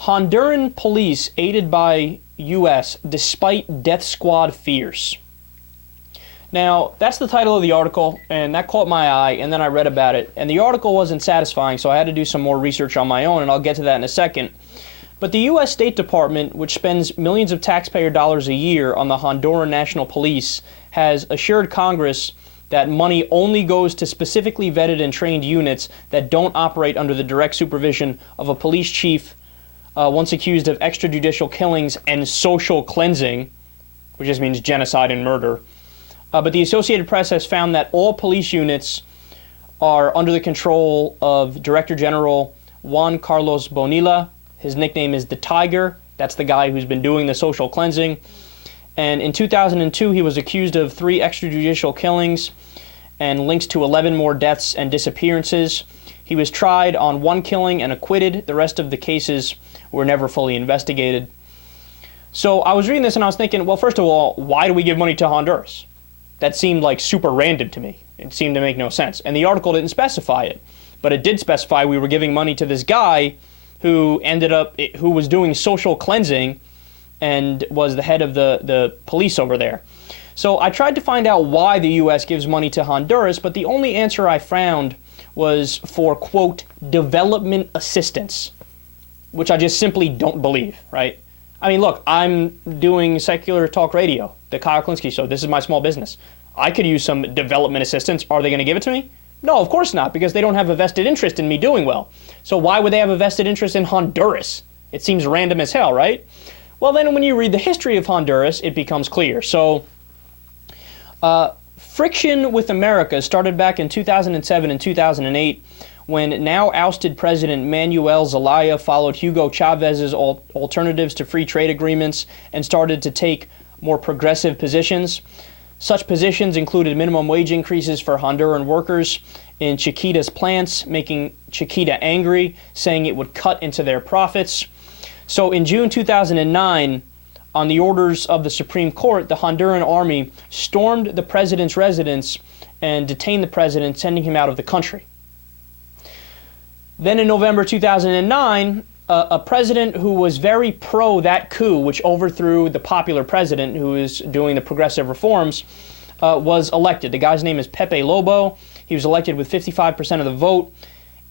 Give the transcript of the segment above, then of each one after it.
Honduran police aided by U.S. despite death squad fears. Now, that's the title of the article, and that caught my eye, and then I read about it. And the article wasn't satisfying, so I had to do some more research on my own, and I'll get to that in a second. But the U.S. State Department, which spends millions of taxpayer dollars a year on the Honduran National Police, has assured Congress that money only goes to specifically vetted and trained units that don't operate under the direct supervision of a police chief once accused of extrajudicial killings and social cleansing, which just means genocide and murder. But the Associated Press has found that all police units are under the control of Director General Juan Carlos Bonilla. His nickname is the Tiger. That's the guy who's been doing the social cleansing. And in 2002, he was accused of 3 extrajudicial killings and links to 11 more deaths and disappearances. He was tried on 1 killing and acquitted. The rest of the cases were never fully investigated. So I was reading this and I was thinking, well, first of all, why do we give money to Honduras? That seemed like super random to me. It seemed to make no sense. And the article didn't specify it. But it did specify we were giving money to this guy who was doing social cleansing and was the head of the police over there. So I tried to find out why the U.S. gives money to Honduras, but the only answer I found was for, quote, development assistance, which I just simply don't believe, right? I mean, look, I'm doing secular talk radio, the Kyle Kulinski Show. This is my small business. I could use some development assistance. Are they going to give it to me? No, of course not, because they don't have a vested interest in me doing well. So why would they have a vested interest in Honduras? It seems random as hell, right? Well, then when you read the history of Honduras, it becomes clear. So friction with America started back in 2007 and 2008 when now ousted President Manuel Zelaya followed Hugo Chavez's alternatives to free trade agreements and started to take more progressive positions. Such positions included minimum wage increases for Honduran workers in Chiquita's plants, making Chiquita angry, saying it would cut into their profits. So in June 2009, on the orders of the Supreme Court, the Honduran army stormed the president's residence and detained the president, sending him out of the country. Then in November 2009, a president who was very pro that coup, which overthrew the popular president who is doing the progressive reforms, was elected. The guy's name is Pepe Lobo. He was elected with 55% of the vote,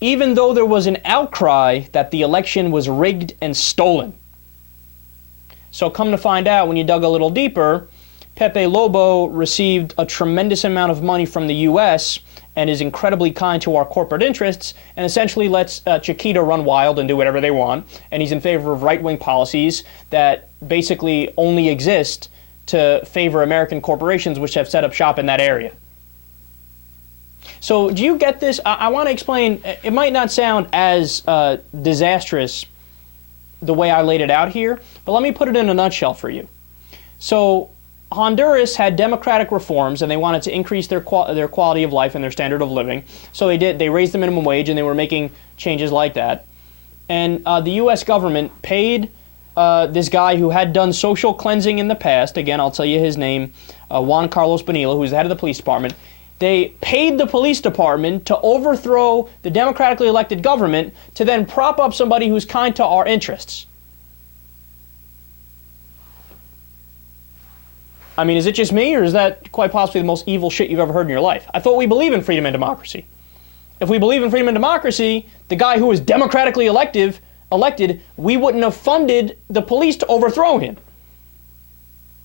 even though there was an outcry that the election was rigged and stolen. So come to find out, when you dug a little deeper, Pepe Lobo received a tremendous amount of money from the U.S. and is incredibly kind to our corporate interests and essentially lets Chiquita run wild and do whatever they want. And he's in favor of right-wing policies that basically only exist to favor American corporations which have set up shop in that area. So do you get this? I want to explain. It might not sound as disastrous the way I laid it out here, but let me put it in a nutshell for you. So Honduras had democratic reforms, and they wanted to increase their quality of life and their standard of living. So they did. They raised the minimum wage, and they were making changes like that. And the U.S. government paid this guy who had done social cleansing in the past. Again, I'll tell you his name, Juan Carlos Bonilla, who's the head of the police department. They paid the police department to overthrow the democratically elected government to then prop up somebody who's kind to our interests. I mean, is it just me, or is that quite possibly the most evil shit you've ever heard in your life? I thought we believe in freedom and democracy. If we believe in freedom and democracy, the guy who was democratically elected, we wouldn't have funded the police to overthrow him.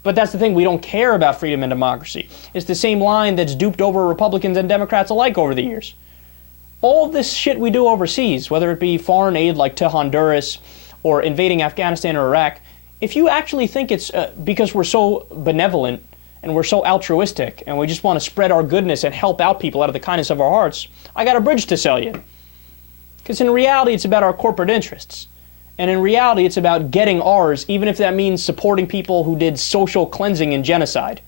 But that's the thing, we don't care about freedom and democracy. It's the same line that's duped over Republicans and Democrats alike over the years. All this shit we do overseas, whether it be foreign aid like to Honduras or invading Afghanistan or Iraq, if you actually think it's because we're so benevolent and we're so altruistic and we just want to spread our goodness and help out people out of the kindness of our hearts, I got a bridge to sell you. Because in reality, it's about our corporate interests. And in reality, it's about getting ours, even if that means supporting people who did social cleansing and genocide.